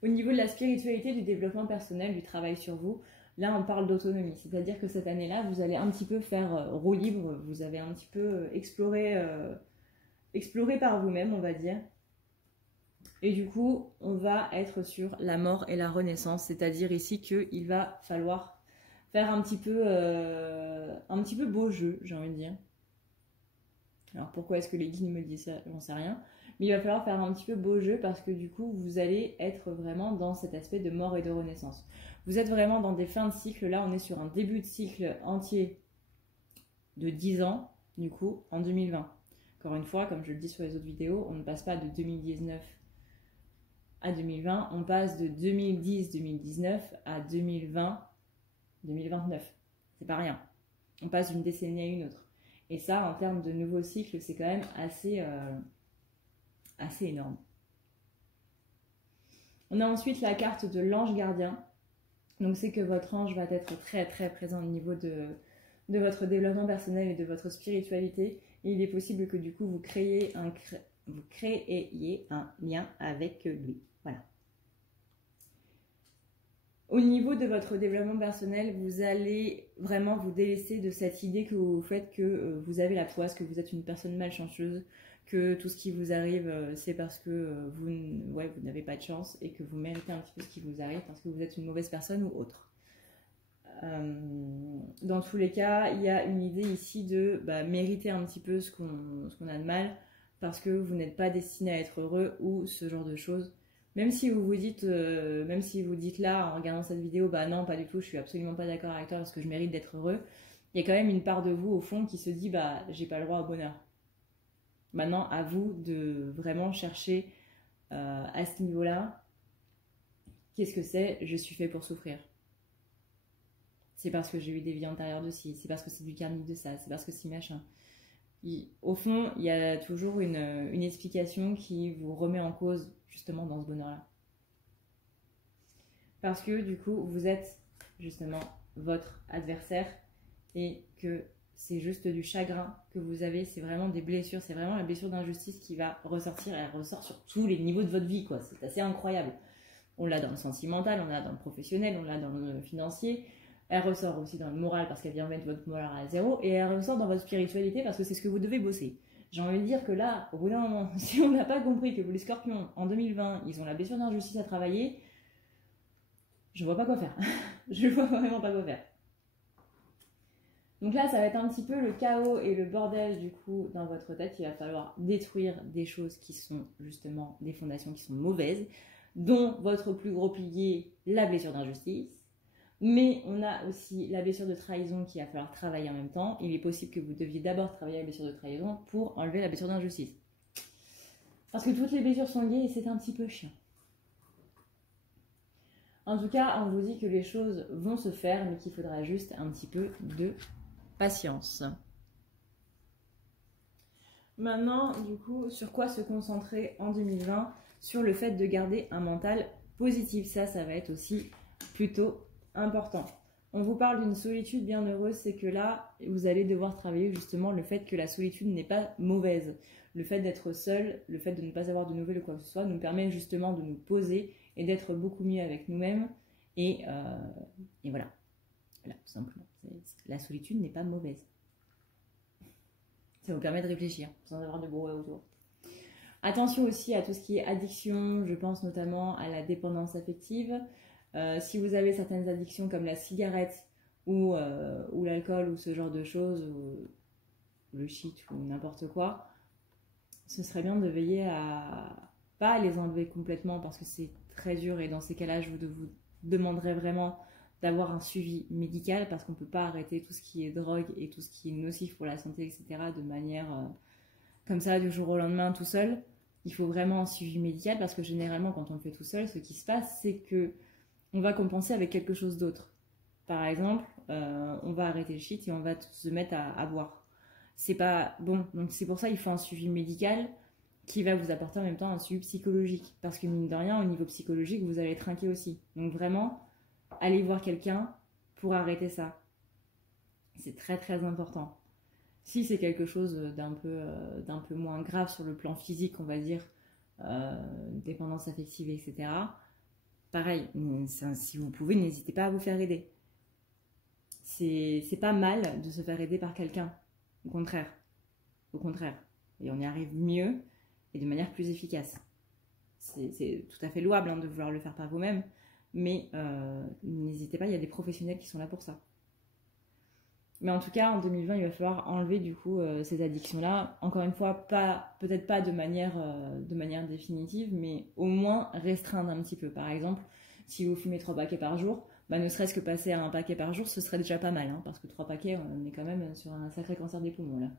Au niveau de la spiritualité, du développement personnel, du travail sur vous, là on parle d'autonomie. C'est-à-dire que cette année-là, vous allez un petit peu faire roue libre, vous avez un petit peu exploré par vous-même, on va dire. Et du coup, on va être sur la mort et la renaissance. C'est-à-dire ici qu'il va falloir faire un petit peu beau jeu, j'ai envie de dire. Alors pourquoi est-ce que les guides me disent ça, j'en sais rien. Mais il va falloir faire un petit peu beau jeu parce que du coup, vous allez être vraiment dans cet aspect de mort et de renaissance. Vous êtes vraiment dans des fins de cycle. Là, on est sur un début de cycle entier de 10 ans, du coup, en 2020. Encore une fois, comme je le dis sur les autres vidéos, on ne passe pas de 2019 à 2020, on passe de 2010-2019 à 2020-2029. C'est pas rien. On passe d'une décennie à une autre. Et ça, en termes de nouveaux cycles, c'est quand même assez énorme. On a ensuite la carte de l'ange gardien. Donc c'est que votre ange va être très très présent au niveau de votre développement personnel et de votre spiritualité. Et il est possible que du coup vous créiez un lien avec lui. Voilà. Au niveau de votre développement personnel, vous allez vraiment vous délaisser de cette idée que vous faites que vous avez la poisse, que vous êtes une personne malchanceuse, que tout ce qui vous arrive, c'est parce que vous n'avez pas de chance et que vous méritez un petit peu ce qui vous arrive parce que vous êtes une mauvaise personne ou autre. Dans tous les cas, il y a une idée ici de mériter un petit peu ce qu'on a de mal parce que vous n'êtes pas destiné à être heureux ou ce genre de choses. Même si vous vous dites là en regardant cette vidéo, non, pas du tout, je suis absolument pas d'accord avec toi parce que je mérite d'être heureux. Il y a quand même une part de vous au fond qui se dit j'ai pas le droit au bonheur. Maintenant, à vous de vraiment chercher à ce niveau-là, qu'est-ce que c'est? Je suis fait pour souffrir. C'est parce que j'ai eu des vies antérieures de ci, c'est parce que c'est du karmique de ça, c'est parce que c'est machin. Au fond, il y a toujours une explication qui vous remet en cause justement dans ce bonheur-là. Parce que du coup, vous êtes justement votre adversaire et que c'est juste du chagrin que vous avez, c'est vraiment des blessures, c'est vraiment la blessure d'injustice qui va ressortir et elle ressort sur tous les niveaux de votre vie, quoi. C'est assez incroyable. On l'a dans le sentimental, on l'a dans le professionnel, on l'a dans le financier. Elle ressort aussi dans le moral parce qu'elle vient mettre votre moral à zéro et elle ressort dans votre spiritualité parce que c'est ce que vous devez bosser. J'ai envie de dire que là, au bout d'un moment, si on n'a pas compris que les scorpions, en 2020, ils ont la blessure d'injustice à travailler, je vois pas quoi faire. Je vois vraiment pas quoi faire. Donc là, ça va être un petit peu le chaos et le bordel du coup dans votre tête. Il va falloir détruire des choses qui sont justement des fondations qui sont mauvaises, dont votre plus gros pilier, la blessure d'injustice. Mais on a aussi la blessure de trahison qu'il va falloir travailler en même temps. Il est possible que vous deviez d'abord travailler la blessure de trahison pour enlever la blessure d'injustice. Parce que toutes les blessures sont liées et c'est un petit peu chiant. En tout cas, on vous dit que les choses vont se faire, mais qu'il faudra juste un petit peu de patience. Maintenant, du coup, sur quoi se concentrer en 2020? Sur le fait de garder un mental positif. Ça va être aussi plutôt important. On vous parle d'une solitude bienheureuse, c'est que là, vous allez devoir travailler justement le fait que la solitude n'est pas mauvaise. Le fait d'être seul, le fait de ne pas avoir de nouvelles ou quoi que ce soit, nous permet justement de nous poser et d'être beaucoup mieux avec nous-mêmes. Et voilà. Voilà, tout simplement. La solitude n'est pas mauvaise. Ça vous permet de réfléchir sans avoir de brouhaha autour. Attention aussi à tout ce qui est addiction, je pense notamment à la dépendance affective. Si vous avez certaines addictions comme la cigarette ou l'alcool ou ce genre de choses, ou le shit ou n'importe quoi, ce serait bien de veiller à pas les enlever complètement parce que c'est très dur et dans ces cas-là, je vous demanderais vraiment d'avoir un suivi médical parce qu'on ne peut pas arrêter tout ce qui est drogue et tout ce qui est nocif pour la santé, etc. de manière comme ça du jour au lendemain tout seul. Il faut vraiment un suivi médical parce que généralement quand on le fait tout seul, ce qui se passe c'est que on va compenser avec quelque chose d'autre. Par exemple, on va arrêter le shit et on va se mettre à boire. C'est pas bon, donc c'est pour ça qu'il faut un suivi médical qui va vous apporter en même temps un suivi psychologique. Parce que mine de rien, au niveau psychologique, vous allez trinquer aussi. Donc vraiment, allez voir quelqu'un pour arrêter ça. C'est très très important. Si c'est quelque chose d'un peu moins grave sur le plan physique, on va dire, dépendance affective, etc., pareil, si vous pouvez, n'hésitez pas à vous faire aider. C'est pas mal de se faire aider par quelqu'un. Au contraire. Au contraire. Et on y arrive mieux et de manière plus efficace. C'est tout à fait louable de vouloir le faire par vous-même, mais n'hésitez pas, il y a des professionnels qui sont là pour ça. Mais en tout cas, en 2020, il va falloir enlever du coup ces addictions-là. Encore une fois, peut-être pas de manière définitive, mais au moins restreindre un petit peu. Par exemple, si vous fumez 3 paquets par jour, ne serait-ce que passer à 1 paquet par jour, ce serait déjà pas mal, parce que 3 paquets, on est quand même sur un sacré cancer des poumons là.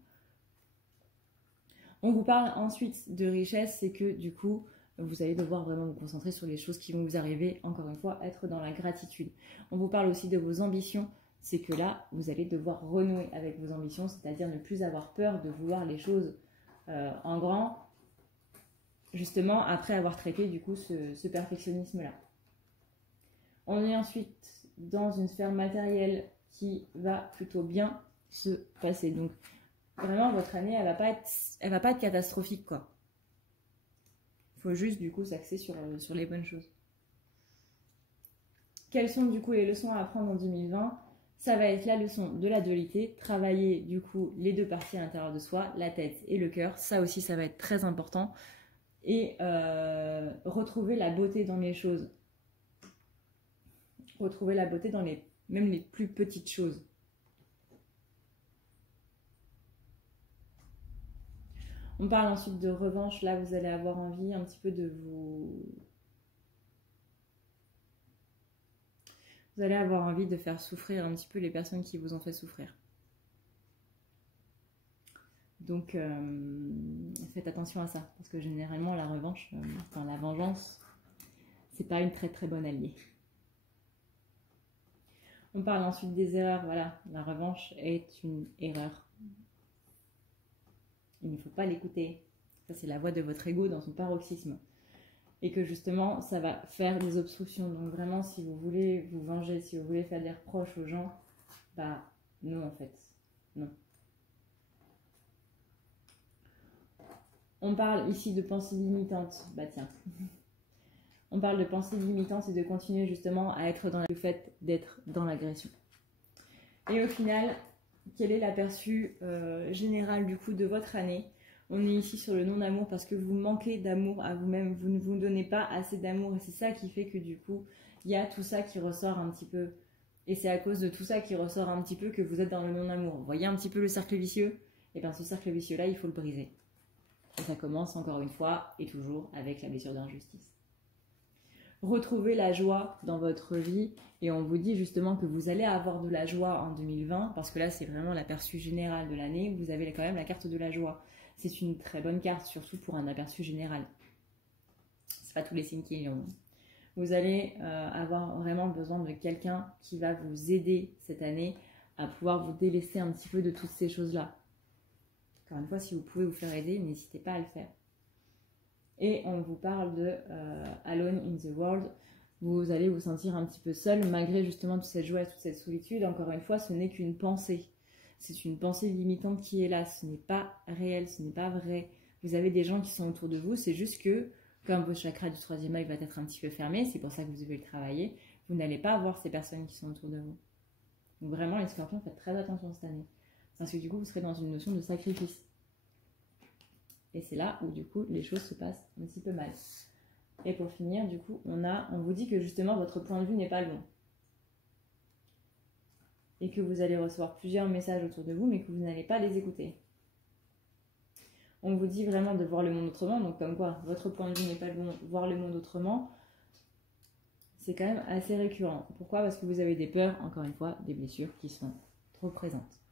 On vous parle ensuite de richesse, c'est que du coup, vous allez devoir vraiment vous concentrer sur les choses qui vont vous arriver, encore une fois, être dans la gratitude. On vous parle aussi de vos ambitions, c'est que là, vous allez devoir renouer avec vos ambitions, c'est-à-dire ne plus avoir peur de vouloir les choses en grand, justement après avoir traité du coup ce perfectionnisme-là. On est ensuite dans une sphère matérielle qui va plutôt bien se passer. Donc vraiment, votre année, elle va pas être catastrophique, quoi. Il faut juste du coup s'axer sur les bonnes choses. Quelles sont du coup les leçons à apprendre en 2020 ? Ça va être la leçon de la dualité, travailler du coup les deux parties à l'intérieur de soi, la tête et le cœur. Ça aussi, ça va être très important. Et retrouver la beauté dans les choses. Retrouver la beauté dans même les plus petites choses. On parle ensuite de revanche. Là, vous allez avoir envie un petit peu de vous... Vous allez avoir envie de faire souffrir un petit peu les personnes qui vous ont fait souffrir. Donc, faites attention à ça. Parce que généralement, la revanche, la vengeance, c'est pas une très très bonne alliée. On parle ensuite des erreurs. Voilà, la revanche est une erreur. Il ne faut pas l'écouter. Ça, c'est la voix de votre ego dans son paroxysme. Et que justement, ça va faire des obstructions. Donc vraiment, si vous voulez vous venger, si vous voulez faire des reproches aux gens, non en fait. Non. On parle ici de pensée limitante. Tiens. On parle de pensée limitante et de continuer justement à être dans le fait d'être dans l'agression. Et au final, quel est l'aperçu général du coup de votre année ? On est ici sur le non-amour parce que vous manquez d'amour à vous-même, vous ne vous donnez pas assez d'amour et c'est ça qui fait que du coup, il y a tout ça qui ressort un petit peu. Et c'est à cause de tout ça qui ressort un petit peu que vous êtes dans le non-amour. Vous voyez un petit peu le cercle vicieux ? Et bien ce cercle vicieux-là, il faut le briser. Et ça commence encore une fois et toujours avec la blessure d'injustice. Retrouvez la joie dans votre vie et on vous dit justement que vous allez avoir de la joie en 2020 parce que là c'est vraiment l'aperçu général de l'année, vous avez quand même la carte de la joie. C'est une très bonne carte, surtout pour un aperçu général. C'est pas tous les signes qui l'ont. Vous allez avoir vraiment besoin de quelqu'un qui va vous aider cette année à pouvoir vous délester un petit peu de toutes ces choses-là. Encore une fois, si vous pouvez vous faire aider, n'hésitez pas à le faire. Et on vous parle de Alone in the World. Vous allez vous sentir un petit peu seul, malgré justement toute cette joie et toute cette solitude. Encore une fois, ce n'est qu'une pensée. C'est une pensée limitante qui est là. Ce n'est pas réel, ce n'est pas vrai. Vous avez des gens qui sont autour de vous. C'est juste que, comme votre chakra du troisième œil va être un petit peu fermé, c'est pour ça que vous devez le travailler, vous n'allez pas voir ces personnes qui sont autour de vous. Donc vraiment, les scorpions, faites très attention cette année. Parce que du coup, vous serez dans une notion de sacrifice. Et c'est là où, du coup, les choses se passent un petit peu mal. Et pour finir, du coup, on vous dit que justement, votre point de vue n'est pas le bon. Et que vous allez recevoir plusieurs messages autour de vous, mais que vous n'allez pas les écouter. On vous dit vraiment de voir le monde autrement. Donc comme quoi, votre point de vue n'est pas le bon, voir le monde autrement, c'est quand même assez récurrent. Pourquoi? Parce que vous avez des peurs, encore une fois, des blessures qui sont trop présentes.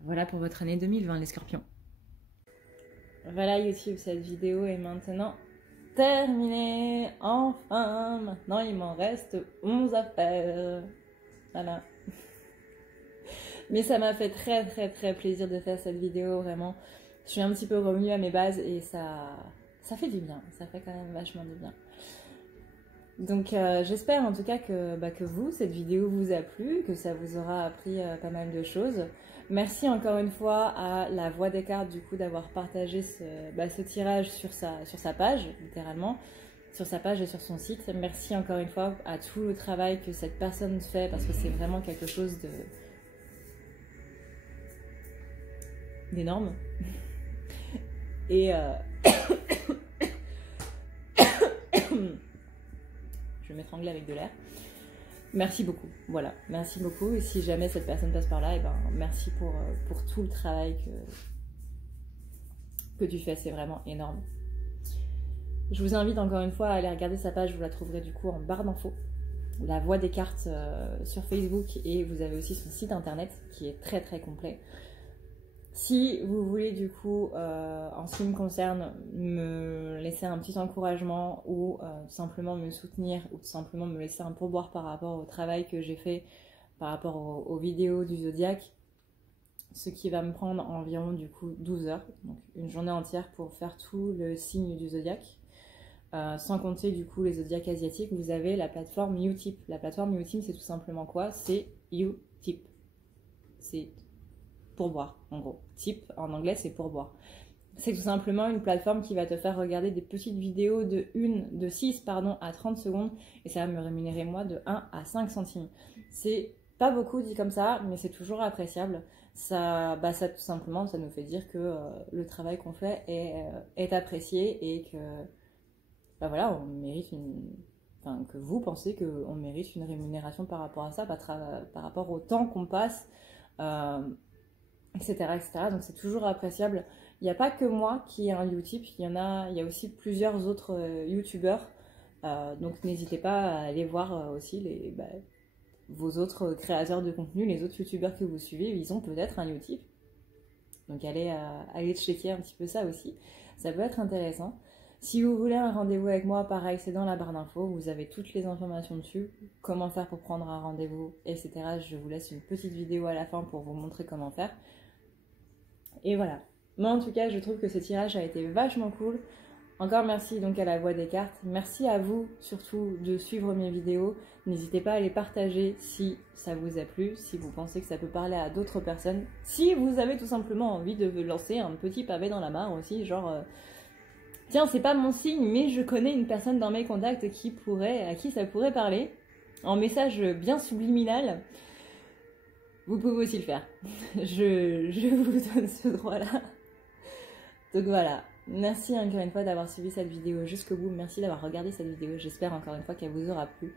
Voilà pour votre année 2020, les scorpions. Voilà YouTube, cette vidéo est maintenant terminée. Enfin, maintenant il m'en reste 11 à faire. Voilà. Mais ça m'a fait très très très plaisir de faire cette vidéo, vraiment. Je suis un petit peu revenue à mes bases et ça fait du bien. Ça fait quand même vachement du bien. Donc j'espère en tout cas que vous, cette vidéo vous a plu, que ça vous aura appris pas mal de choses. Merci encore une fois à la Voix des cartes du coup d'avoir partagé ce tirage sur sa page, littéralement, sur sa page et sur son site. Merci encore une fois à tout le travail que cette personne fait parce que c'est vraiment quelque chose d'énorme. Et je vais m'étrangler avec de l'air. Merci beaucoup, voilà, merci beaucoup. Et si jamais cette personne passe par là, et ben merci pour tout le travail que tu fais, c'est vraiment énorme. Je vous invite encore une fois à aller regarder sa page, vous la trouverez du coup en barre d'infos. La Voix des cartes sur Facebook et vous avez aussi son site internet qui est très très complet. Si vous voulez du coup, en ce qui me concerne, me laisser un petit encouragement ou tout simplement me soutenir ou tout simplement me laisser un pourboire par rapport au travail que j'ai fait par rapport aux vidéos du zodiaque, ce qui va me prendre environ du coup 12 heures, donc une journée entière pour faire tout le signe du zodiaque. Sans compter du coup les zodiaques asiatiques, vous avez la plateforme Utip. La plateforme Utip, c'est tout simplement quoi? C'est Utip. C'est pourboire, en gros. Tip, en anglais, c'est pourboire. C'est tout simplement une plateforme qui va te faire regarder des petites vidéos de 6 à 30 secondes et ça va me rémunérer moi de 1 à 5 centimes. C'est pas beaucoup dit comme ça, mais c'est toujours appréciable. Ça tout simplement, ça nous fait dire que le travail qu'on fait est apprécié et que voilà, on mérite que vous pensez qu'on mérite une rémunération par rapport à ça, par rapport au temps qu'on passe, etc., etc. Donc c'est toujours appréciable. Il n'y a pas que moi qui ai un Utip, il y a aussi plusieurs autres youtubeurs. Donc n'hésitez pas à aller voir aussi vos autres créateurs de contenu, les autres youtubeurs que vous suivez, ils ont peut-être un Utip. Donc allez checker un petit peu ça aussi. Ça peut être intéressant. Si vous voulez un rendez-vous avec moi, pareil, c'est dans la barre d'infos. Vous avez toutes les informations dessus. Comment faire pour prendre un rendez-vous, etc. Je vous laisse une petite vidéo à la fin pour vous montrer comment faire. Et voilà. Moi, en tout cas, je trouve que ce tirage a été vachement cool. Encore merci donc à la Voix des cartes. Merci à vous, surtout, de suivre mes vidéos. N'hésitez pas à les partager si ça vous a plu, si vous pensez que ça peut parler à d'autres personnes. Si vous avez tout simplement envie de lancer un petit pavé dans la mare aussi, genre... tiens, c'est pas mon signe, mais je connais une personne dans mes contacts à qui ça pourrait parler. En message bien subliminal. Vous pouvez aussi le faire. Je vous donne ce droit-là. Donc voilà. Merci encore une fois d'avoir suivi cette vidéo jusqu'au bout. Merci d'avoir regardé cette vidéo. J'espère encore une fois qu'elle vous aura plu.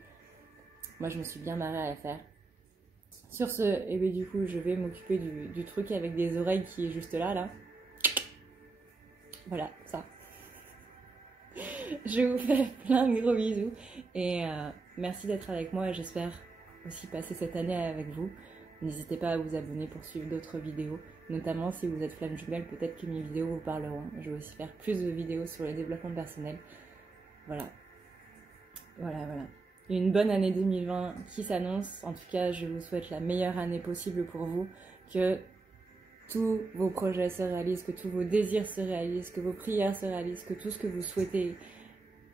Moi, je me suis bien marrée à la faire. Sur ce, et bien du coup, je vais m'occuper du truc avec des oreilles qui est juste là. Voilà, ça. Je vous fais plein de gros bisous et merci d'être avec moi et j'espère aussi passer cette année avec vous. N'hésitez pas à vous abonner pour suivre d'autres vidéos, notamment si vous êtes flamme jumelle, peut-être que mes vidéos vous parleront. Je vais aussi faire plus de vidéos sur le développement personnel. Voilà. Une bonne année 2020 qui s'annonce. En tout cas, je vous souhaite la meilleure année possible pour vous. Que tous vos projets se réalisent, que tous vos désirs se réalisent, que vos prières se réalisent, que tout ce que vous souhaitez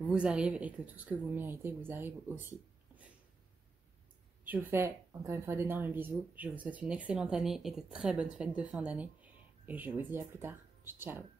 vous arrive et que tout ce que vous méritez vous arrive aussi. Je vous fais encore une fois d'énormes bisous. Je vous souhaite une excellente année et de très bonnes fêtes de fin d'année. Et je vous dis à plus tard. Ciao.